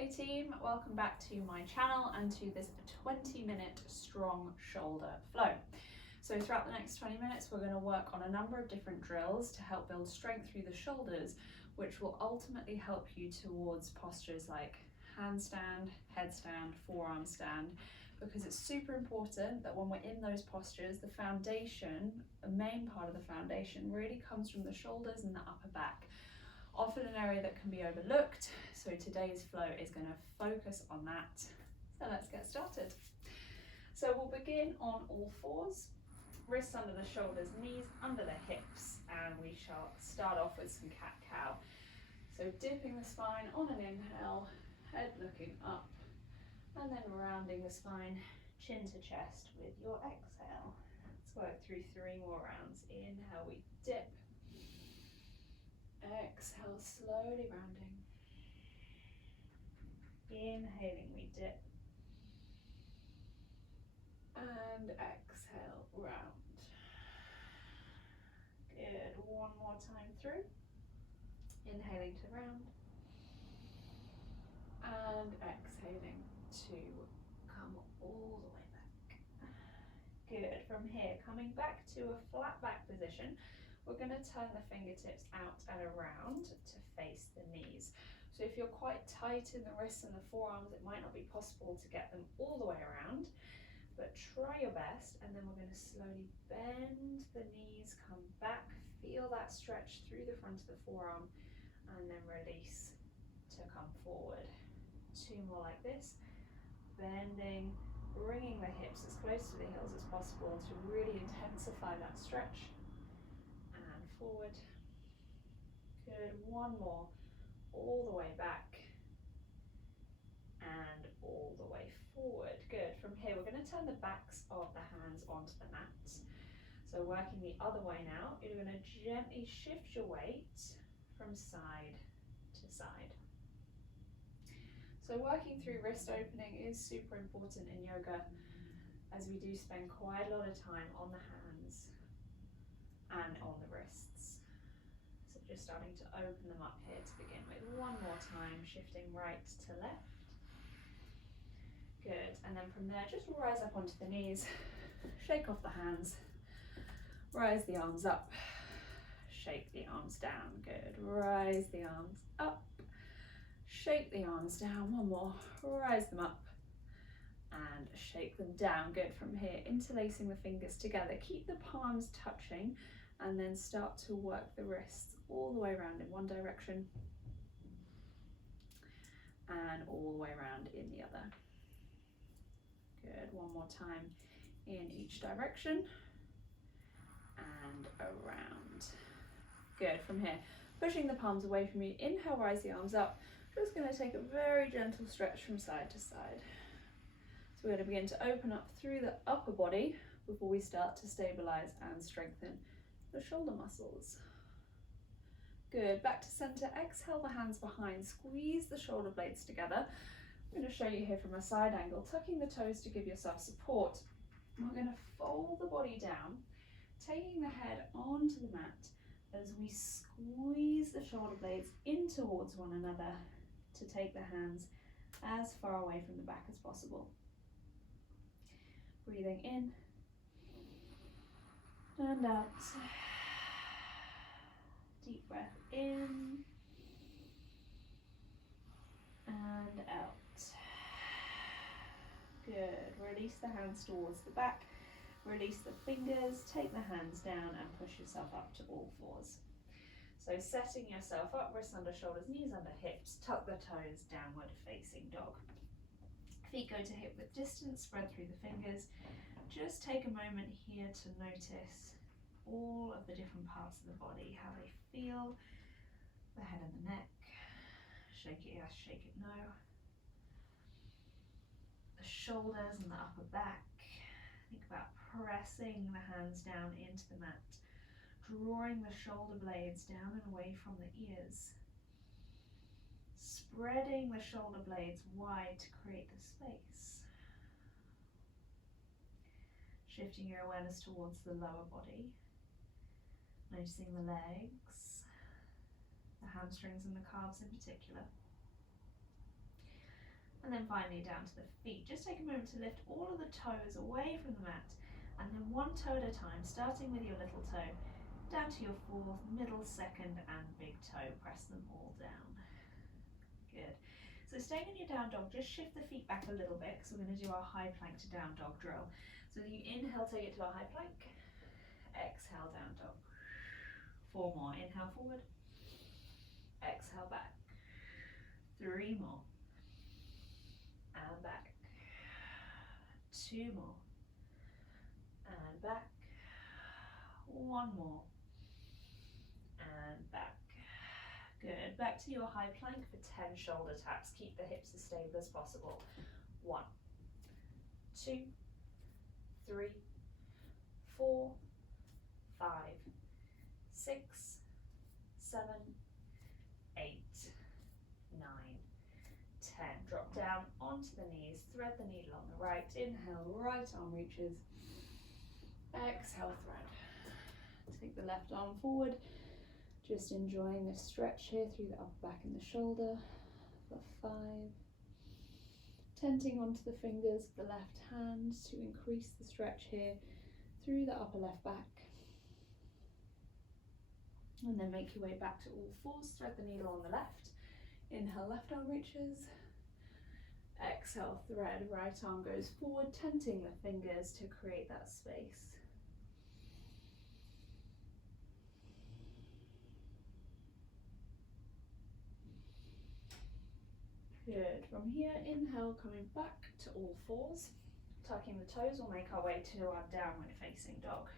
Hey team, welcome back to my channel and to this 20-minute strong shoulder flow. So throughout the next 20 minutes we're going to work on a number of different drills to help build strength through the shoulders, which will ultimately help you towards postures like handstand, headstand, forearm stand, because it's super important that when we're in those postures, the foundation, the main part of the foundation, really comes from the shoulders and the upper back. Often an area that can be overlooked, so today's flow is going to focus on that. So let's get started. So we'll begin on all fours, wrists under the shoulders, knees under the hips, and we shall start off with some cat-cow. So dipping the spine on an inhale, head looking up, and then rounding the spine, chin to chest with your exhale. Let's work through 3 more rounds. Inhale, we dip. Exhale, slowly rounding. Inhaling, we dip. And exhale, round. Good. One more time through. Inhaling to round. And exhaling to come all the way back. Good. From here, coming back to a flat back position, we're going to turn the fingertips out and around to face the knees. So if you're quite tight in the wrists and the forearms, it might not be possible to get them all the way around, but try your best. And then we're going to slowly bend the knees, come back, feel that stretch through the front of the forearm, and then release to come forward. 2 more like this, bending, bringing the hips as close to the heels as possible to really intensify that stretch. Forward. Good. 1 more. All the way back. And all the way forward. Good. From here, we're going to turn the backs of the hands onto the mat. So working the other way now, you're going to gently shift your weight from side to side. So working through wrist opening is super important in yoga, as we do spend quite a lot of time on the hands and on the wrists. So just starting to open them up here to begin with. 1 more time, shifting right to left. Good, and then from there just rise up onto the knees, shake off the hands, rise the arms up, shake the arms down. Good, rise the arms up, shake the arms down. 1 more, rise them up and shake them down. Good. From here, interlacing the fingers together, keep the palms touching, and then start to work the wrists all the way around in one direction and all the way around in the other. Good. 1 more time in each direction and around. Good. From here, pushing the palms away from you, inhale, rise the arms up. Just going to take a very gentle stretch from side to side. So we're going to begin to open up through the upper body before we start to stabilize and strengthen the shoulder muscles. Good. Back to center. Exhale the hands behind. Squeeze the shoulder blades together. I'm going to show you here from a side angle, tucking the toes to give yourself support. We're going to fold the body down, taking the head onto the mat as we squeeze the shoulder blades in towards one another to take the hands as far away from the back as possible. Breathing in and out. Deep breath in and out. Good. Release the hands towards the back. Release the fingers. Take the hands down and push yourself up to all fours. So setting yourself up, wrists under shoulders, knees under hips. Tuck the toes, downward facing dog. Feet go to hip width distance, spread through the fingers. Just take a moment here to notice all of the different parts of the body, how they feel, the head and the neck. Shake it yes, shake it no. The shoulders and the upper back. Think about pressing the hands down into the mat, drawing the shoulder blades down and away from the ears. Spreading the shoulder blades wide to create the space. Shifting your awareness towards the lower body. Noticing the legs, the hamstrings and the calves in particular. then finally down to the feet. Just take a moment to lift all of the toes away from the mat, and then one toe at a time, starting with your little toe, down to your fourth, middle, second, and big toe. Press them all down. Good. So staying in your down dog, just shift the feet back a little bit, because we're going to do our high plank to down dog drill. So you inhale, take it to a high plank. Exhale, down dog. 4 more. Inhale forward. Exhale back. 3 more. And back. 2 more. And back. 1 more. And back. Good. Back to your high plank for 10 shoulder taps. Keep the hips as stable as possible. 1, 2, 3, 4, 5, 6, 7, 8, 9, 10. Drop down onto the knees, thread the needle on the right. Inhale, right arm reaches. Exhale, thread. Take the left arm forward. Just enjoying this stretch here through the upper back and the shoulder for 5. Tenting onto the fingers of the left hand to increase the stretch here through the upper left back. And then make your way back to all fours, thread the needle on the left. Inhale, left arm reaches. Exhale, thread, right arm goes forward, tenting the fingers to create that space. Good. From here, inhale, coming back to all fours. Tucking the toes, we'll make our way to our downward facing dog.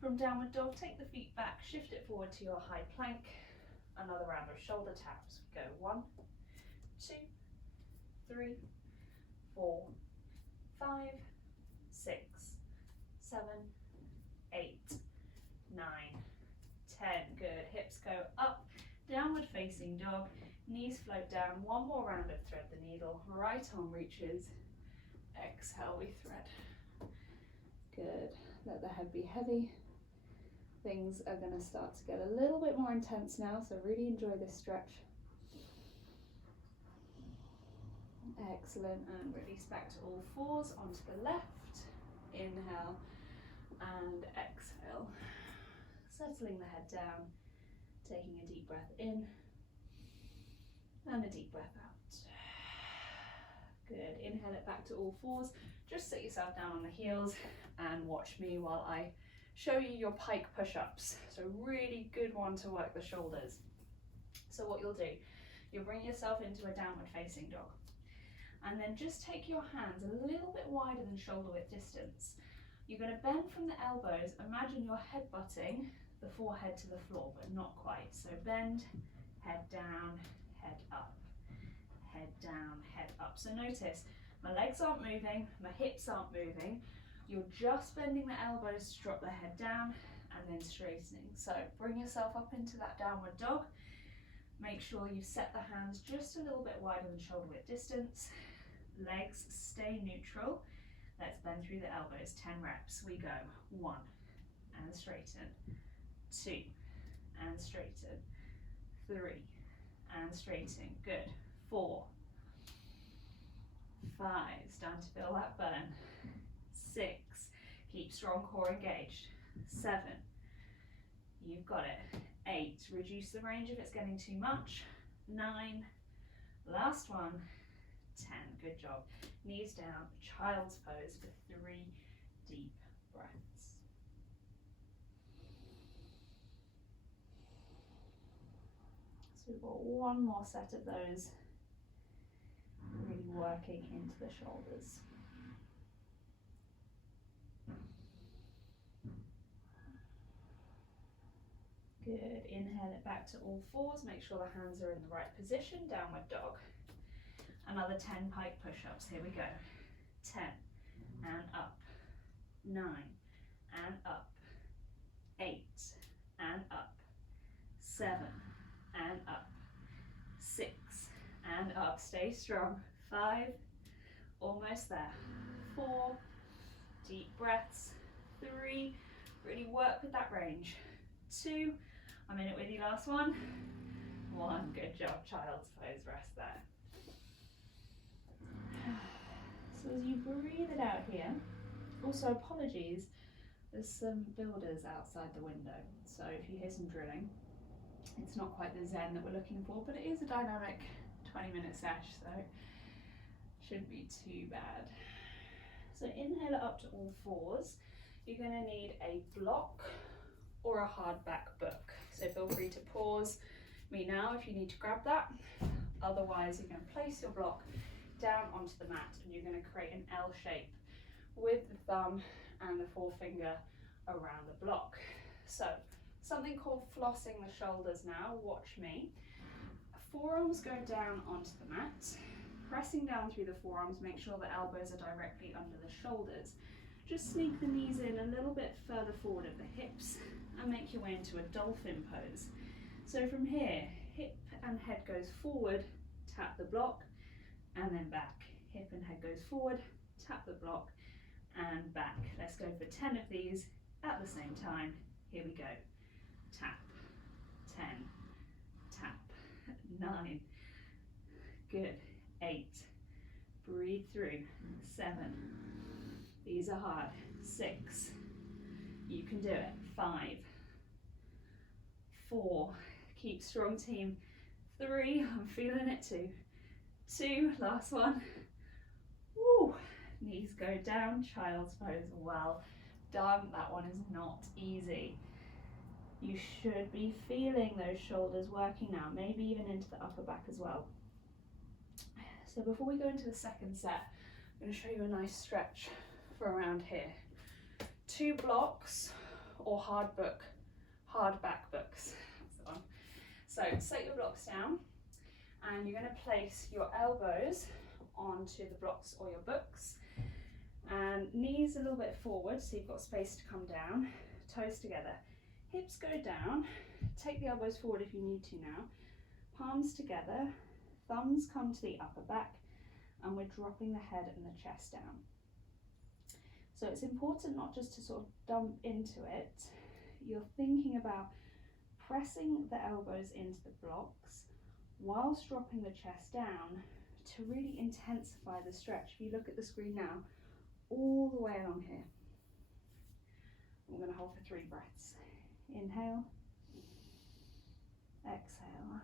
From downward dog, take the feet back, shift it forward to your high plank. Another round of shoulder taps. Go 1, 2, 3, 4, 5, 6, 7, 8, 9, 10. Good. Hips go up, downward facing dog. Knees float down. 1 more round of thread the needle. Right arm reaches. Exhale, we thread. Good. Let the head be heavy. Things are going to start to get a little bit more intense now, so really enjoy this stretch. Excellent. And release back to all fours onto the left. Inhale and exhale. Settling the head down. Taking a deep breath in. And a deep breath out. Good. Inhale it back to all fours. Just sit yourself down on the heels and watch me while I show you your pike push-ups. So really good one to work the shoulders. So what you'll do, you'll bring yourself into a downward facing dog. And then just take your hands a little bit wider than shoulder width distance. You're going to bend from the elbows. Imagine you're head-butting the forehead to the floor, but not quite. So bend, head down, head up, head down, head up. So notice my legs aren't moving, my hips aren't moving. You're just bending the elbows to drop the head down and then straightening. So bring yourself up into that downward dog. Make sure you set the hands just a little bit wider than shoulder width distance. Legs stay neutral. Let's bend through the elbows. 10 reps. We go. 1 and straighten. 2 and straighten. 3 and straighten. Good. 4, 5, starting to feel that burn. 6, keep strong core engaged. 7, you've got it. 8, reduce the range if it's getting too much. 9, last one. 10, good job. Knees down, child's pose for 3 deep breaths. So we've got one more set of those, really working into the shoulders. Good. Inhale it back to all fours. Make sure the hands are in the right position. Downward dog. Another 10 pike push-ups. Here we go. 10 and up. 9 and up. 8 and up. 7 and up. 6 and up. Stay strong. 5, almost there. 4, deep breaths. 3, really work with that range. 2, I'm in it with you, last one. 1, good job, child's pose, rest there. as you breathe it out here. Also, apologies, there's some builders outside the window, so if you hear some drilling, it's not quite the zen that we're looking for, but it is a dynamic 20-minute sesh, so it shouldn't be too bad. So inhale it up to all fours. You're going to need a block or a hardback book. So feel free to pause me now if you need to grab that. Otherwise, you're going to place your block down onto the mat and you're going to create an L shape with the thumb and the forefinger around the block. So something called flossing the shoulders now. Watch me. Forearms go down onto the mat. Pressing down through the forearms, make sure the elbows are directly under the shoulders. Just sneak the knees in a little bit further forward of the hips and make your way into a dolphin pose. So from here, hip and head goes forward, tap the block, and then back. Hip and head goes forward, tap the block, and back. Let's go for 10 of these at the same time. Here we go. Tap, 10, tap, 9, good, 8, breathe through, 7, these are hard, 6, you can do it, 5, 4, keep strong team, 3, I'm feeling it, 2, last one, woo, knees go down, child's pose, well done, that one is not easy. You should be feeling those shoulders working now, maybe even into the upper back as well. So before we go into the second set, I'm going to show you a nice stretch for around here. 2 blocks or hardback books. That's the one. So set your blocks down and you're going to place your elbows onto the blocks or your books and knees a little bit forward so you've got space to come down, toes together. Hips go down, take the elbows forward if you need to now, palms together, thumbs come to the upper back, and we're dropping the head and the chest down. So it's important not just to sort of dump into it, you're thinking about pressing the elbows into the blocks whilst dropping the chest down to really intensify the stretch. If you look at the screen now, all the way along here. I'm going to hold for 3 breaths. Inhale, exhale,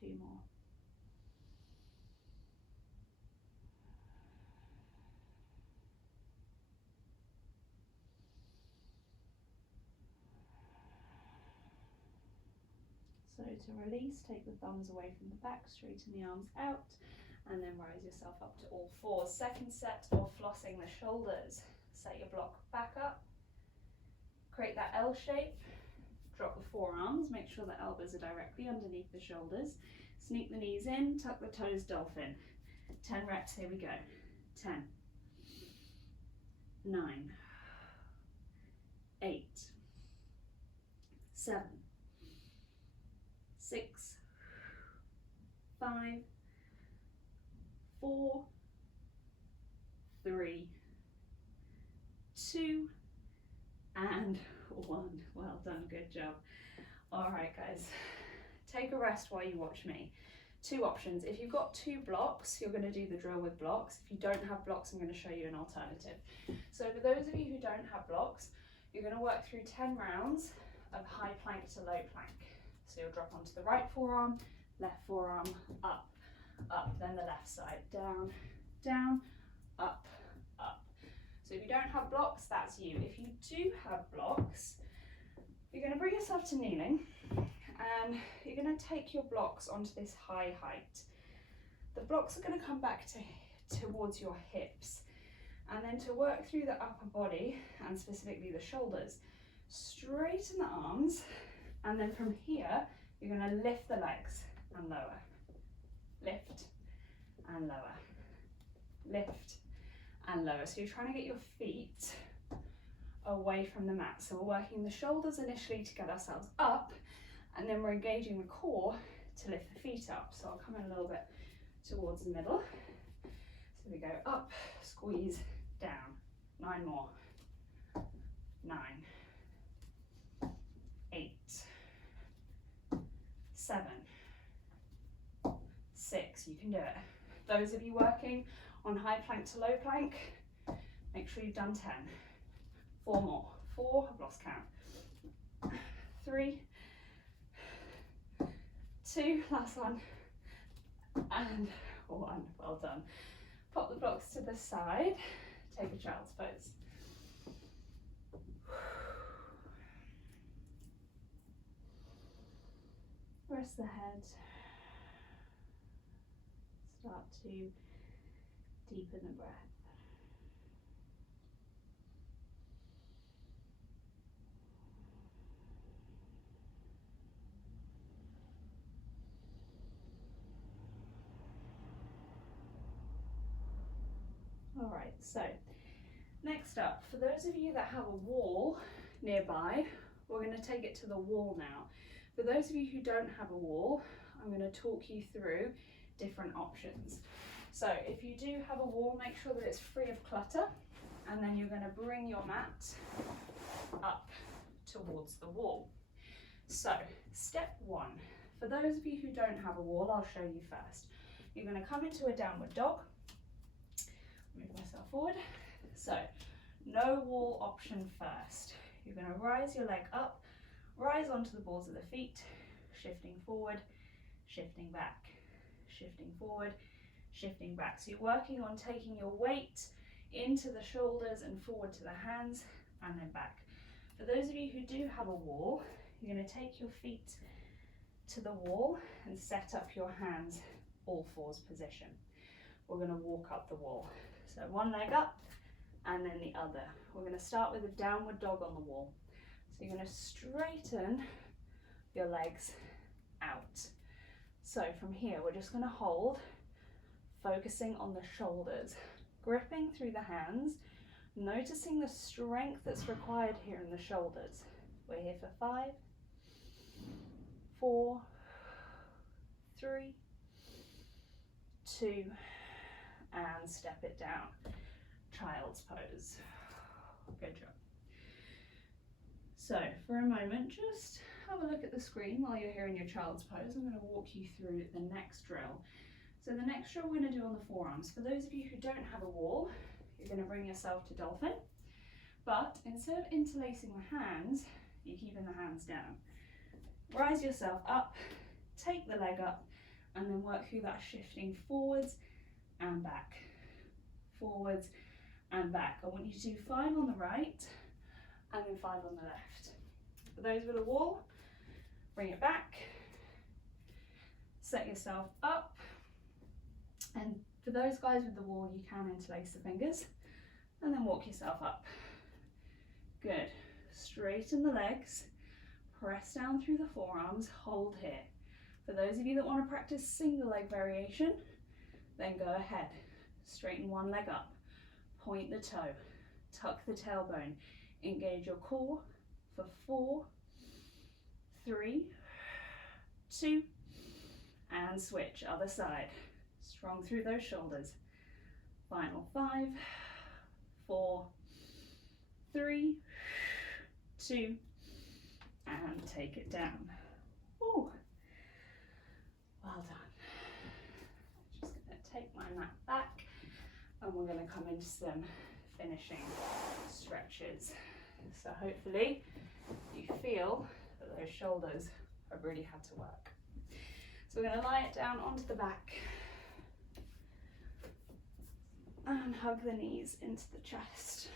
2 more. So to release, take the thumbs away from the back, straighten the arms out, and then rise yourself up to all fours. Second set of flossing the shoulders. Set your block back up. Create that L shape, drop the forearms, make sure the elbows are directly underneath the shoulders, sneak the knees in, tuck the toes, dolphin. 10 reps, here we go. 10, 9, 8, 7, 6, 5, 4, 3, 2, and 1. Well done, good job. All right, guys, take a rest while you watch me. 2 options. If you've got 2 blocks, you're going to do the drill with blocks. If you don't have blocks, I'm going to show you an alternative. So for those of you who don't have blocks, you're going to work through 10 rounds of high plank to low plank. So you'll drop onto the right forearm, left forearm, up, up, then the left side, down, down, up, up. So if you don't have blocks, that's you. If you do have blocks, you're going to bring yourself to kneeling and you're going to take your blocks onto this high height. The blocks are going to come back towards your hips, and then to work through the upper body and specifically the shoulders, straighten the arms, and then from here you're going to lift the legs and lower, lift and lower, lift and lower. So you're trying to get your feet away from the mat. So we're working the shoulders initially to get ourselves up, and then we're engaging the core to lift the feet up. So I'll come in a little bit towards the middle. So we go up, squeeze, down. 9 more. 9, 8, 7, 6, you can do it. Those of you working on high plank to low plank, make sure you've done 10. 4 more. 4, I've lost count. 3, 2, last one, and 1. Well done. Pop the blocks to the side, take a child's pose. Rest the head. Start to deepen the breath. All right, so next up, for those of you that have a wall nearby, we're going to take it to the wall now. For those of you who don't have a wall, I'm going to talk you through different options. So if you do have a wall, make sure that it's free of clutter, and then you're going to bring your mat up towards the wall. So step 1, for those of you who don't have a wall, I'll show you first. You're going to come into a downward dog. Move myself forward. So no wall option first. You're going to rise your leg up, rise onto the balls of the feet, shifting forward, shifting back, shifting forward, shifting back. So you're working on taking your weight into the shoulders and forward to the hands and then back. For those of you who do have a wall, you're going to take your feet to the wall and set up your hands all fours position. We're going to walk up the wall. So one leg up and then the other. We're going to start with a downward dog on the wall. So you're going to straighten your legs out. So from here, we're just going to hold, focusing on the shoulders, gripping through the hands, noticing the strength that's required here in the shoulders. We're here for 5, 4, 3, 2, and step it down. Child's pose. Good job. So for a moment, just have a look at the screen while you're here in your child's pose. I'm going to walk you through the next drill. So the next drill we're going to do on the forearms. For those of you who don't have a wall, you're going to bring yourself to dolphin, but instead of interlacing the hands, you're keeping the hands down. Rise yourself up, take the leg up, and then work through that shifting forwards and back, forwards and back. I want you to do 5 on the right and then 5 on the left. For those with a wall, bring it back, set yourself up, and for those guys with the wall, you can interlace the fingers and then walk yourself up. Good. Straighten the legs, press down through the forearms, hold here. For those of you that want to practice single leg variation, then go ahead. Straighten one leg up, point the toe, tuck the tailbone, engage your core for 4, 3, 2, and switch, other side. Strong through those shoulders. Final 5, 4, 3, 2, and take it down. Ooh. Well done. Just going to take my mat back and we're going to come into some finishing stretches. So hopefully you feel that those shoulders have really had to work. So we're going to lie it down onto the back and hug the knees into the chest.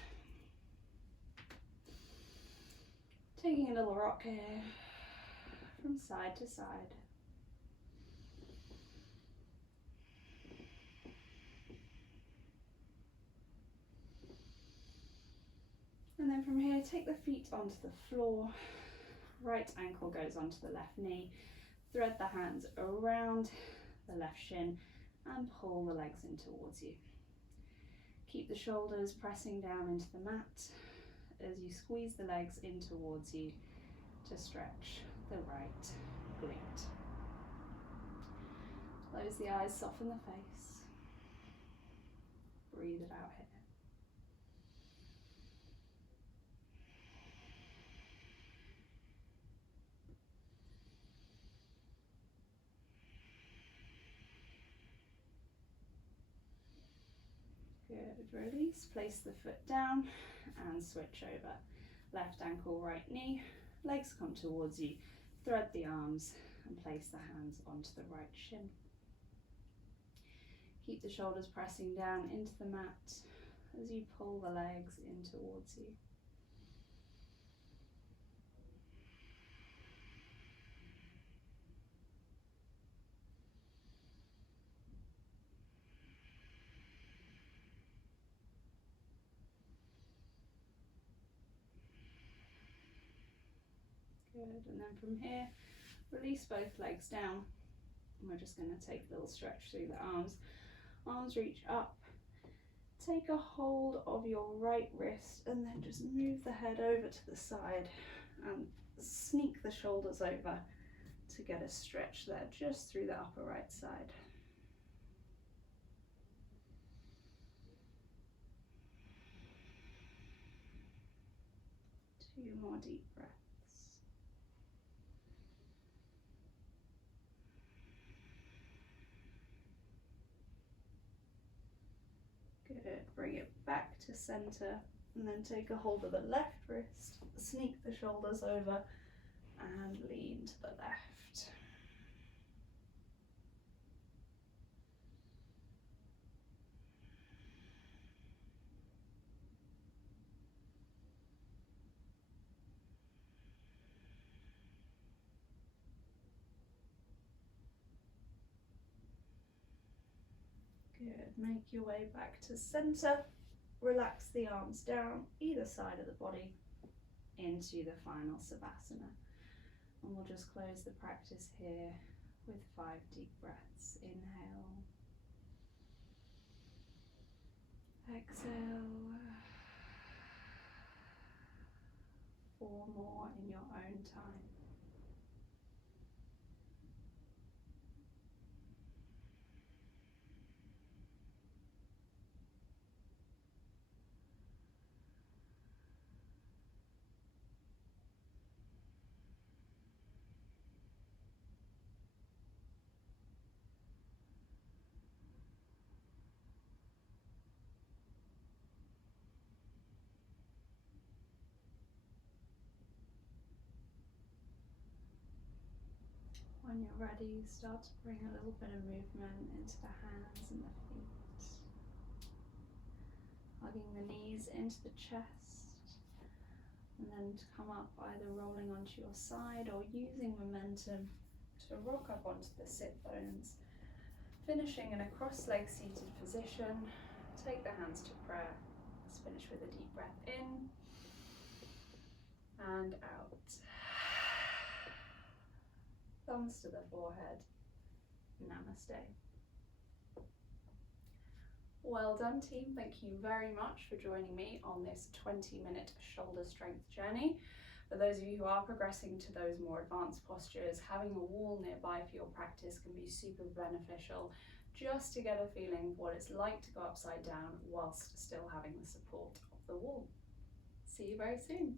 Taking a little rock here from side to side. And then from here, take the feet onto the floor. Right ankle goes onto the left knee. Thread the hands around the left shin and pull the legs in towards you. Keep the shoulders pressing down into the mat as you squeeze the legs in towards you to stretch the right glute. Close the eyes, soften the face. Breathe it out here. Good, release, place the foot down and switch over. Left ankle, right knee, legs come towards you, thread the arms and place the hands onto the right shin. Keep the shoulders pressing down into the mat as you pull the legs in towards you. Good, and then from here, release both legs down. And we're just going to take a little stretch through the arms. Arms reach up. Take a hold of your right wrist and then just move the head over to the side and sneak the shoulders over to get a stretch there just through the upper right side. 2 more deep breaths. Good, bring it back to center and then take a hold of the left wrist, sneak the shoulders over and lean to the left. Good, make your way back to center. Relax the arms down either side of the body into the final Savasana. And we'll just close the practice here with 5 deep breaths. Inhale. Exhale. 4 more in your own time. When you're ready, start to bring a little bit of movement into the hands and the feet. Hugging the knees into the chest, and then to come up either rolling onto your side or using momentum to rock up onto the sit bones. Finishing in a cross-legged seated position. Take the hands to prayer. Let's finish with a deep breath in and out. Thumbs to the forehead. Namaste. Well done, team. Thank you very much for joining me on this 20-minute shoulder strength journey. For those of you who are progressing to those more advanced postures, having a wall nearby for your practice can be super beneficial, just to get a feeling of what it's like to go upside down whilst still having the support of the wall. See you very soon.